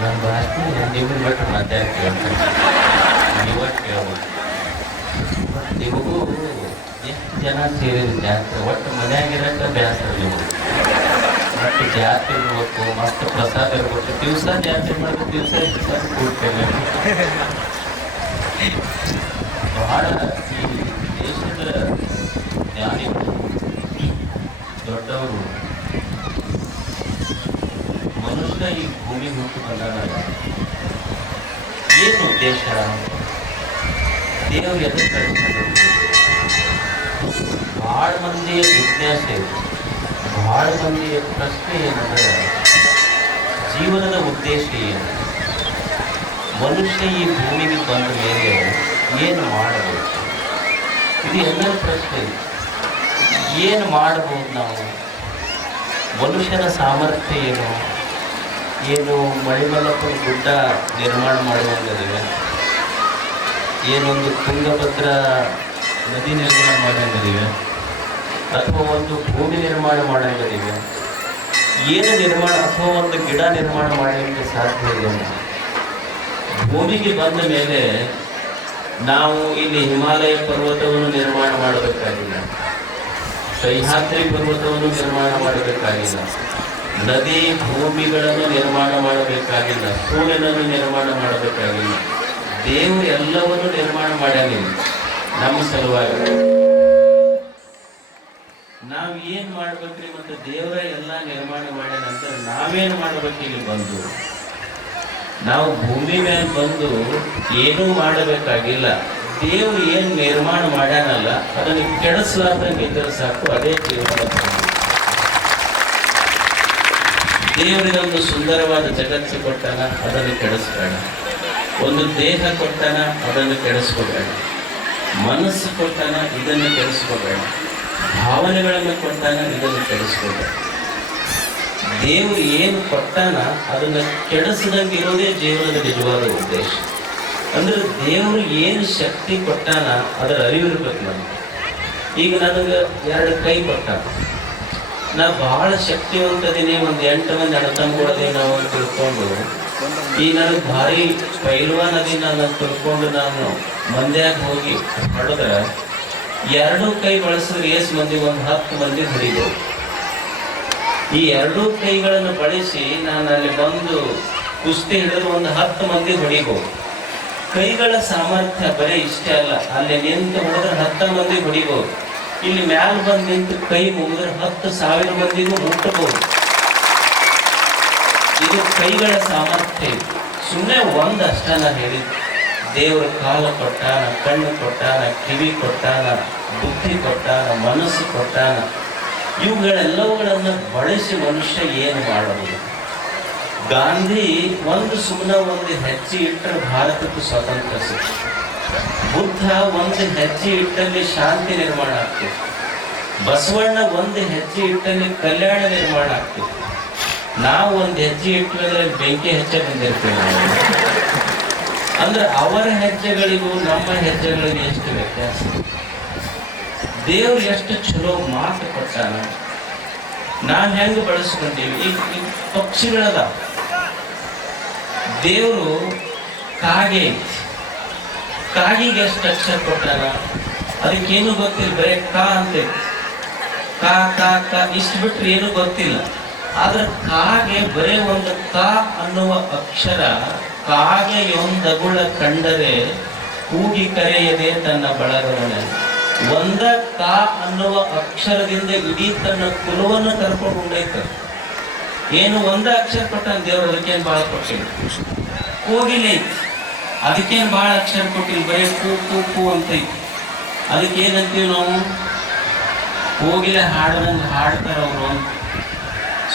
ನನ್ನ ಭಾಷೆ ನೀವು ಬಿಟ್ಟು ಮಾತಾಡ್ತೀವಿ ನೀವ ಕೇಳ್ಬೋದು. ನಿಮಗೂ ಎಷ್ಟು ಜನ ಸೇರಿದ ಜಾತ್ರೆ? ಒಟ್ಟು ಮನ್ಯಾಗಿರಕ್ಕೆ ಬೇಸರ ನೀವು. ಮತ್ತು ಜಾತ್ರೆ ಇರ್ಬೇಕು, ಮಸ್ತ್ ಪ್ರಸಾದ ಇರ್ಬೇಕು. ದಿವಸ ಜಾತ್ರೆ ಮಾಡಿದ್ರೆ ದಿವಸ ದಿವಸ ಕೂಡ್ತೇವೆ ಬಹಳ ಈ ದೇಶದ ಜ್ಞಾನಿಗಳು, ದೊಡ್ಡವರು. ಮನುಷ್ಯ ಈ ಭೂಮಿ ಹುಟ್ಟು ಬಂದಾಗ ಏನು ಉದ್ದೇಶ? ದೇವರು ಎದಕ್ಕೆ ಕಳಿಸ್ತಾರೆ ಭಾಳ ಮಂದಿಯ ಜಿಜ್ಞಾಸೆ, ಭಾಳ ಮಂದಿಯ ಪ್ರಶ್ನೆ ಏನಂದ್ರೆ, ಜೀವನದ ಉದ್ದೇಶ ಏನು? ಮನುಷ್ಯ ಈ ಭೂಮಿಗೆ ಬಂದ ಮೇಲೆ ಏನು ಮಾಡಬೇಕು? ಇದು ಎಲ್ಲರ ಪ್ರಶ್ನೆ. ಏನು ಮಾಡಬಹುದು ನಾವು? ಮನುಷ್ಯನ ಸಾಮರ್ಥ್ಯ ಏನು? ಏನು ಮಳಿಮಲ್ಲಪ್ಪನ ಗುಡ್ಡ ನಿರ್ಮಾಣ ಮಾಡುವಂಗದಿವೆ ಏನೊಂದು ತುಂಗಭದ್ರಾ ನದಿ ನಿರ್ಮಾಣ ಮಾಡಂಗದಿವೆ ಅಥವಾ ಒಂದು ಭೂಮಿ ನಿರ್ಮಾಣ ಮಾಡಂಗದಿವೆ ಏನು ನಿರ್ಮಾಣ ಅಥವಾ ಒಂದು ಗಿಡ ನಿರ್ಮಾಣ ಮಾಡಲಿಕ್ಕೆ ಸಾಧ್ಯ ಇಲ್ಲ. ಭೂಮಿಗೆ ಬಂದ ಮೇಲೆ ನಾವು ಇಲ್ಲಿ ಹಿಮಾಲಯ ಪರ್ವತವನ್ನು ನಿರ್ಮಾಣ ಮಾಡಬೇಕಾಗಿಲ್ಲ. ಸಹ್ಯಾದ್ರಿ ಪರ್ವತವನ್ನು ನಿರ್ಮಾಣ ಮಾಡಬೇಕಾಗಿಲ್ಲ. ನದಿ ಭೂಮಿಗಳನ್ನು ನಿರ್ಮಾಣ ಮಾಡಬೇಕಾಗಿಲ್ಲ, ಸೂರ್ಯನನ್ನು ನಿರ್ಮಾಣ ಮಾಡಬೇಕಾಗಿಲ್ಲ. ದೇವರು ಎಲ್ಲವನ್ನು ನಿರ್ಮಾಣ ಮಾಡಲಿಲ್ಲ ನಮ್ಮ ಸಲುವಾಗಿ. ನಾವು ಏನ್ ಮಾಡ್ಬೇಕ್ರಿ ಮತ್ತೆ ದೇವರ ಎಲ್ಲ ನಿರ್ಮಾಣ ಮಾಡಿದ ನಂತರ ನಾವೇನ್ ಮಾಡ್ಬೇಕು ಇಲ್ಲಿ ಬಂದು? ನಾವು ಭೂಮಿ ಮೇಲೆ ಬಂದು ಏನೂ ಮಾಡಬೇಕಾಗಿಲ್ಲ. ದೇವ್ರು ಏನ್ ನಿರ್ಮಾಣ ಮಾಡ್ಯಾನಲ್ಲ, ಅದನ್ನು ಕೆಡಿಸ್ಲಾರ್ದಂಗೆ ಇದ್ದರೆ ಸಾಕು, ಅದೇ ಜೀವನದ ದೇವರಿಗೊಂದು ಸುಂದರವಾದ ಜಗತ್ತು ಕೊಟ್ಟಾನ, ಅದನ್ನು ಕೆಡಿಸ್ಬೇಡ. ಒಂದು ದೇಹ ಕೊಟ್ಟಾನ, ಅದನ್ನು ಕೆಡಿಸ್ಕೋಬೇಡ. ಮನಸ್ಸು ಕೊಟ್ಟಾನ, ಇದನ್ನು ಕೆಡಿಸ್ಕೋಬೇಡ. ಭಾವನೆಗಳನ್ನು ಕೊಟ್ಟಾನ, ಇದನ್ನು ಕೆಡಿಸ್ಕೋಬೇಡ. ದೇವರು ಏನು ಕೊಟ್ಟಾನ, ಅದನ್ನು ಕೆಡಿಸದಂಗೆ ಇರೋದೇ ಜೀವನದ ನಿಜವಾದ ಉದ್ದೇಶ. ಅಂದ್ರೆ ದೇವರು ಏನು ಶಕ್ತಿ ಕೊಟ್ಟಾನ, ಅದರ ಅರಿವಿರ್ಬೇಕು ನಮಗೆ. ಈಗ ನನಗೆ ಎರಡು ಕೈ ಕೊಟ್ಟಾನ ನಾ ಬಹಳ ಶಕ್ತಿವಂತದೀನಿ ಒಂದು ಎಂಟು ಮಂದಿ ಅಣ್ಣತಮ್ಮಗಳದಿ ನಾವು ತಿಳ್ಕೊಂಡು, ಈ ನನಗೆ ಭಾರಿ ಪೈಲ್ವಾನ್ ಅದೀನಿ ನಾನು ತಿಳ್ಕೊಂಡು ನಾನು ಮಂದ್ಯಾಗ ಹೋಗಿ ಹೊಡೆದ್ರೆ ಎರಡೂ ಕೈ ಬಳಸಿದ್ರೆ ಎಷ್ಟು ಮಂದಿ ಒಂದು ಹತ್ತು ಮಂದಿ ಹೊಡಿಬೋದು. ಈ ಎರಡೂ ಕೈಗಳನ್ನು ಬಳಸಿ ನಾನು ಅಲ್ಲಿ ಬಂದು ಕುಸ್ತಿ ಹಿಡಿದ್ರೆ ಒಂದು ಹತ್ತು ಮಂದಿ ಹೊಡಿಬಹುದು ಕೈಗಳ ಸಾಮರ್ಥ್ಯ ಬರೀ ಇಷ್ಟೇ ಅಲ್ಲ, ಅಲ್ಲಿ ನಿಂತು ಹೊಡೆದ್ರೆ ಹತ್ತು ಮಂದಿ ಹೊಡಿಬೋದು. ಇಲ್ಲಿ ಮ್ಯಾಲ ಬಂದು ಕೈ ಮುಗಿದ್ರೆ ಹತ್ತು ಸಾವಿರ ಮಂದಿಗೂ ಮುಟ್ಟಬಹುದು ಇದು ಕೈಗಳ ಸಾಮರ್ಥ್ಯ ಸುಮ್ಮನೆ ಒಂದಷ್ಟ ನಾನು ಹೇಳಿದ್ದು. ದೇವರ ಕಾಲ ಕೊಟ್ಟಾನ, ಕಣ್ಣು ಕೊಟ್ಟಾನ, ಕಿವಿ ಕೊಟ್ಟಾನ, ಬುದ್ಧಿ ಕೊಟ್ಟಾನ, ಮನಸ್ಸು ಕೊಟ್ಟಾನ. ಇವುಗಳೆಲ್ಲವುಗಳನ್ನು ಬಳಸಿ ಮನುಷ್ಯ ಏನು ಮಾಡಬಹುದು? ಗಾಂಧಿ ಒಂದು ಸುಮ್ಮನೆ ಒಂದು ಹೆಚ್ಚಿ ಇಟ್ಟರೆ ಭಾರತಕ್ಕೂ ಸ್ವಾತಂತ್ರ್ಯ ಸಿಕ್ತು ಬುದ್ಧ ಒಂದು ಹೆಜ್ಜೆ ಇಟ್ಟಲ್ಲಿ ಶಾಂತಿ ನಿರ್ಮಾಣ ಆಗ್ತದೆ. ಬಸವಣ್ಣ ಒಂದು ಹೆಜ್ಜೆ ಇಟ್ಟಲ್ಲಿ ಕಲ್ಯಾಣ ನಿರ್ಮಾಣ ಆಗ್ತದೆ. ನಾವು ಒಂದು ಹೆಜ್ಜೆ ಇಟ್ಟರೆ ಬೆಂಕಿ ಹೆಜ್ಜೆ ಬಂದಿರ್ತೀವಿ. ಅಂದ್ರೆ ಅವರ ಹೆಜ್ಜೆಗಳಿಗೂ ನಮ್ಮ ಹೆಜ್ಜೆಗಳಿಗೂ ಎಷ್ಟು ವ್ಯತ್ಯಾಸ? ದೇವ್ರು ಎಷ್ಟು ಚಲೋ ಮಾತು ಕೊಟ್ಟಾನ? ನಾವು ಹೆಂಗೆ ಬಳಸ್ಕೊಂತೀವಿ? ಈ ಪಕ್ಷಿಗಳದ ದೇವರು ಕಾಗೆ ಐತಿ. ಕಾಗಿಗೆ ಎಷ್ಟು ಅಕ್ಷರ ಕೊಟ್ಟಾರ ಅದಕ್ಕೇನು ಗೊತ್ತಿಲ್ಲ ಬ್ರೇಕ್ ಕಾ ಅಂತ ಐತಿ. ಕಾ ಕಾ ಕಾ, ಇಷ್ಟು ಬಿಟ್ರೆ ಏನು ಗೊತ್ತಿಲ್ಲ. ಆದ್ರೆ ಕಾಗೆ ಬರೇ ಒಂದು ಕಾ ಅನ್ನುವ ಅಕ್ಷರ ಕಾಗೆ ಕಾಗೆಯೊಂದಗುಳ ಕಂಡರೆ ಕೂಗಿ ಕರೆಯದೆ ತನ್ನ ಬಳಗವನೆ ಒಂದ ಕಾ ಅನ್ನುವ ಅಕ್ಷರದಿಂದ ಇಡೀ ತನ್ನ ಕುಲವನ್ನು ಕರ್ಕೊಂಡು ಏನು ಒಂದ ಅಕ್ಷರ ಕೊಟ್ಟ ದೇವರು ಅದಕ್ಕೆ ಭಾಳ ಕೊಟ್ಟಿಲ್ಲ. ಕೋಗಿಲೆ ಅದಕ್ಕೇನು ಭಾಳ ಅಕ್ಷರ ಕೊಟ್ಟಿಲ್ಲ, ಬರೀ ಕೂ ಕೂ ಕೂ ಅಂತ ಅದಕ್ಕೆ ಏನಂತೀವಿ ನಾವು? ಕೋಗಿಲೆ ಹಾಡದಂಗೆ ಹಾಡ್ತಾರೆ ಅವರು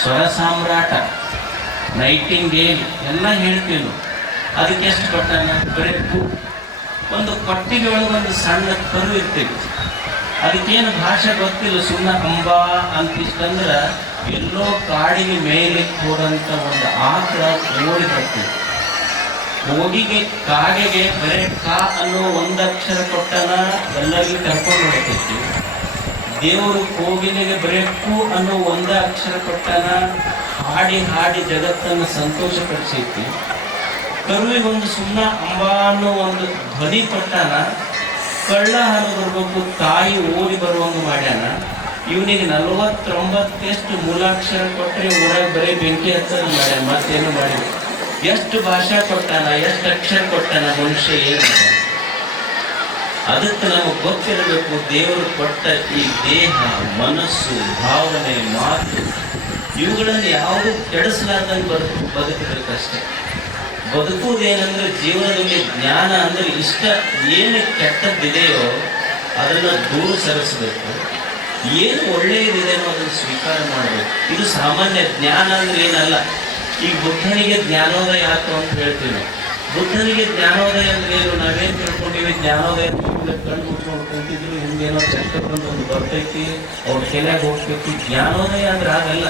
ಸ್ವರ ಸಾಮ್ರಾಟ, ನೈಟಿಂಗ್ ಏನ್, ಎಲ್ಲ ಹೇಳ್ತೀವಿ ನಾವು. ಅದಕ್ಕೆ ಎಷ್ಟು ಕೊಟ್ಟಾನ? ಬರೀ ಕೂ ಒಂದು ಕೊಟ್ಟಿಗೆ ಒಳಗೆ ಒಂದು ಸಣ್ಣ ಕರು ಇರ್ತೈತಿ. ಅದಕ್ಕೇನು ಭಾಷೆ ಗೊತ್ತಿಲ್ಲ ಸುಮ್ಮನೆ ಅಂಬ ಅಂತಿಷ್ಟಂದ್ರೆ ಎಲ್ಲೋ ಕಾಡಿಗೆ ಮೇಲೆ ಹೋದಂಥ ಒಂದು ಆಕಳ ಓಡಿ ಬರ್ತೈತಿ. ಹೋಗಿಗೆ, ಕಾಗೆಗೆ ಬರೇ ಕಾ ಅನ್ನೋ ಒಂದಕ್ಷರ ಕೊಟ್ಟನ ಎಲ್ಲರಿಗೂ ಕರ್ಕೊಂಡು ಹೋಗ್ತೈತಿ ದೇವರು ಕೋಗಿಲೆಗೆ ಬರೇ ಕು ಅನ್ನೋ ಒಂದ ಅಕ್ಷರ ಕೊಟ್ಟನ ಹಾಡಿ ಹಾಡಿ ಜಗತ್ತನ್ನು ಸಂತೋಷಪಡಿಸೈತಿ ಕರುವಿಗೊಂದು ಸುಮ್ಮನ ಅಂಬ ಅನ್ನೋ ಒಂದು ಧ್ವನಿ ಕೊಟ್ಟಾನ ಕಳ್ಳ ಹರಿದು ಬರ್ಬೇಕು ತಾಯಿ ಓಡಿ ಬರುವಂಗ ಮಾಡ್ಯಾನ. ಇವನಿಗೆ ನಲವತ್ತೊಂಬತ್ತೆಷ್ಟು ಮೂಲಾಕ್ಷರ ಕೊಟ್ಟರೆ ಊರಾಗ ಬರೀ ಬೆಂಕಿ ಹಚ್ಚೋದು ಮಾಡ್ಯಾನ, ಮತ್ತೇನು ಮಾಡಿಲ್ಲ. ಎಷ್ಟು ಭಾಷಾ ಕೊಟ್ಟಾನ, ಎಷ್ಟು ಅಕ್ಷರ ಕೊಟ್ಟಾನ ಮನುಷ್ಯ ಏನು ಅದಕ್ಕೆ ನಮಗೆ ಗೊತ್ತಿರಬೇಕು, ದೇವರು ಕೊಟ್ಟ ಈ ದೇಹ, ಮನಸ್ಸು, ಭಾವನೆ, ಮಾತು ಇವುಗಳನ್ನು ಯಾವುದು ಕೆಡಿಸಲಾರ್ದಂಗೆ ಬದುಕು ಬದುಕಬೇಕಷ್ಟೆ. ಬದುಕುವುದೇನೆಂದ್ರೆ ಜೀವನದಲ್ಲಿ ಜ್ಞಾನ ಅಂದ್ರೆ ಇಷ್ಟ ಏನು ಕೆಟ್ಟದ್ದಿದೆಯೋ ಅದನ್ನು ದೂರ ಸರಿಸಬೇಕು. ಏನು ಒಳ್ಳೆಯದಿದೆಯೋ ಅದನ್ನು ಸ್ವೀಕಾರ ಮಾಡಬೇಕು. ಇದು ಸಾಮಾನ್ಯ ಜ್ಞಾನ ಅಂದ್ರೆ ಏನಲ್ಲ. ಈಗ ಬುದ್ಧನಿಗೆ ಜ್ಞಾನೋದಯ ಆಯ್ತು ಅಂತ ಹೇಳ್ತೀವಿ. ಬುದ್ಧನಿಗೆ ಜ್ಞಾನೋದಯ ಅಂದ್ರೆ ಏನು? ನಾವೇನ್ ತಿಳ್ಕೊಂಡಿವಿ? ಜ್ಞಾನೋದಯ ಕಣ್ಣು ಮುಚ್ಕೊಂಡು ಕುಂತಿದ್ರು, ಹಿಂಗೇನೋ ಚಕ್ರದಿಂದ ಒಂದು ಬರ್ತೈತಿ, ಅವ್ರ ಕೆಲ್ಯಾಗ ಹೋಗ್ತೈತಿ ಜ್ಞಾನೋದಯ ಅಂದ್ರೆ ಆಗಲ್ಲ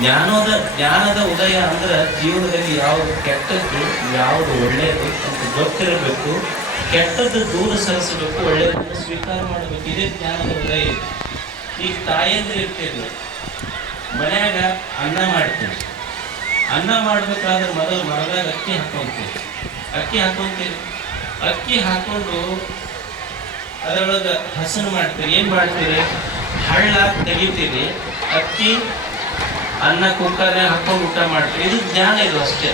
ಜ್ಞಾನೋದ, ಜ್ಞಾನದ ಉದಯ ಅಂದ್ರೆ ಜೀವನದಲ್ಲಿ ಯಾವುದು ಕೆಟ್ಟದ್ದು, ಯಾವುದು ಒಳ್ಳೆಯದು ಅಂತ ಗೊತ್ತಿರಬೇಕು. ಕೆಟ್ಟದ್ದು ದೂರ ಸರಿಸಬೇಕು ಒಳ್ಳೆಯದನ್ನು ಸ್ವೀಕಾರ ಮಾಡಬೇಕು. ಇದೇ ಜ್ಞಾನದ ಉದಯ. ಈಗ ತಾಯಿಯಂದ್ರೆ ಇರ್ತಿದ್ರು ಮನ್ಯಾಗ ಅನ್ನ ಮಾಡ್ತೀವಿ ಅನ್ನ ಮಾಡ್ಬೇಕಾದ್ರೆ ಮೊದಲು ಮರದಾಗ ಅಕ್ಕಿ ಹಾಕೊಂತೀವಿ ಅಕ್ಕಿ ಹಾಕೊಂತೀವಿ ಅಕ್ಕಿ ಹಾಕೊಂಡು ಅದರೊಳಗೆ ಹಸನು ಮಾಡ್ತೀರಿ. ಏನು ಮಾಡ್ತೀರಿ? ಹಳ್ಳ ತೆಗಿತೀರಿ. ಅಕ್ಕಿ, ಅನ್ನ, ಕುಕ್ಕರ್ನೇ ಹಾಕೊಂಡು ಊಟ ಮಾಡ್ತೀವಿ ಇದು ಜ್ಞಾನ ಇದು ಅಷ್ಟೇ.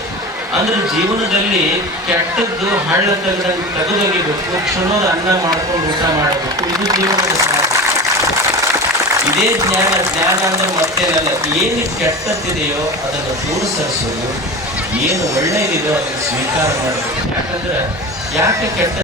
ಅಂದ್ರೆ ಜೀವನದಲ್ಲಿ ಕೆಟ್ಟದ್ದು ಹಳ್ಳ ತೆಗೆದಂಗೆ ತೆಗೆದೊಗಿಬೇಕು. ಕ್ಷಣದ ಅನ್ನ ಮಾಡ್ಕೊಂಡು ಊಟ ಮಾಡಬೇಕು. ಇದು ಜೀವನದ ಇದೇ ಜ್ಞಾನ ಜ್ಞಾನ ಅಂದ್ರೆ ಮತ್ತೇನಲ್ಲ ಏನು ಕೆಟ್ಟದ್ದಿದೆಯೋ ಅದನ್ನು ದೂರಸರಿಸೋದು ಏನು ಒಳ್ಳೆಯದಿದೆಯೋ ಅದನ್ನು ಸ್ವೀಕಾರ ಮಾಡಬೇಕು. ಯಾಕಂದ್ರೆ ಯಾಕೆ ಕೆಟ್ಟ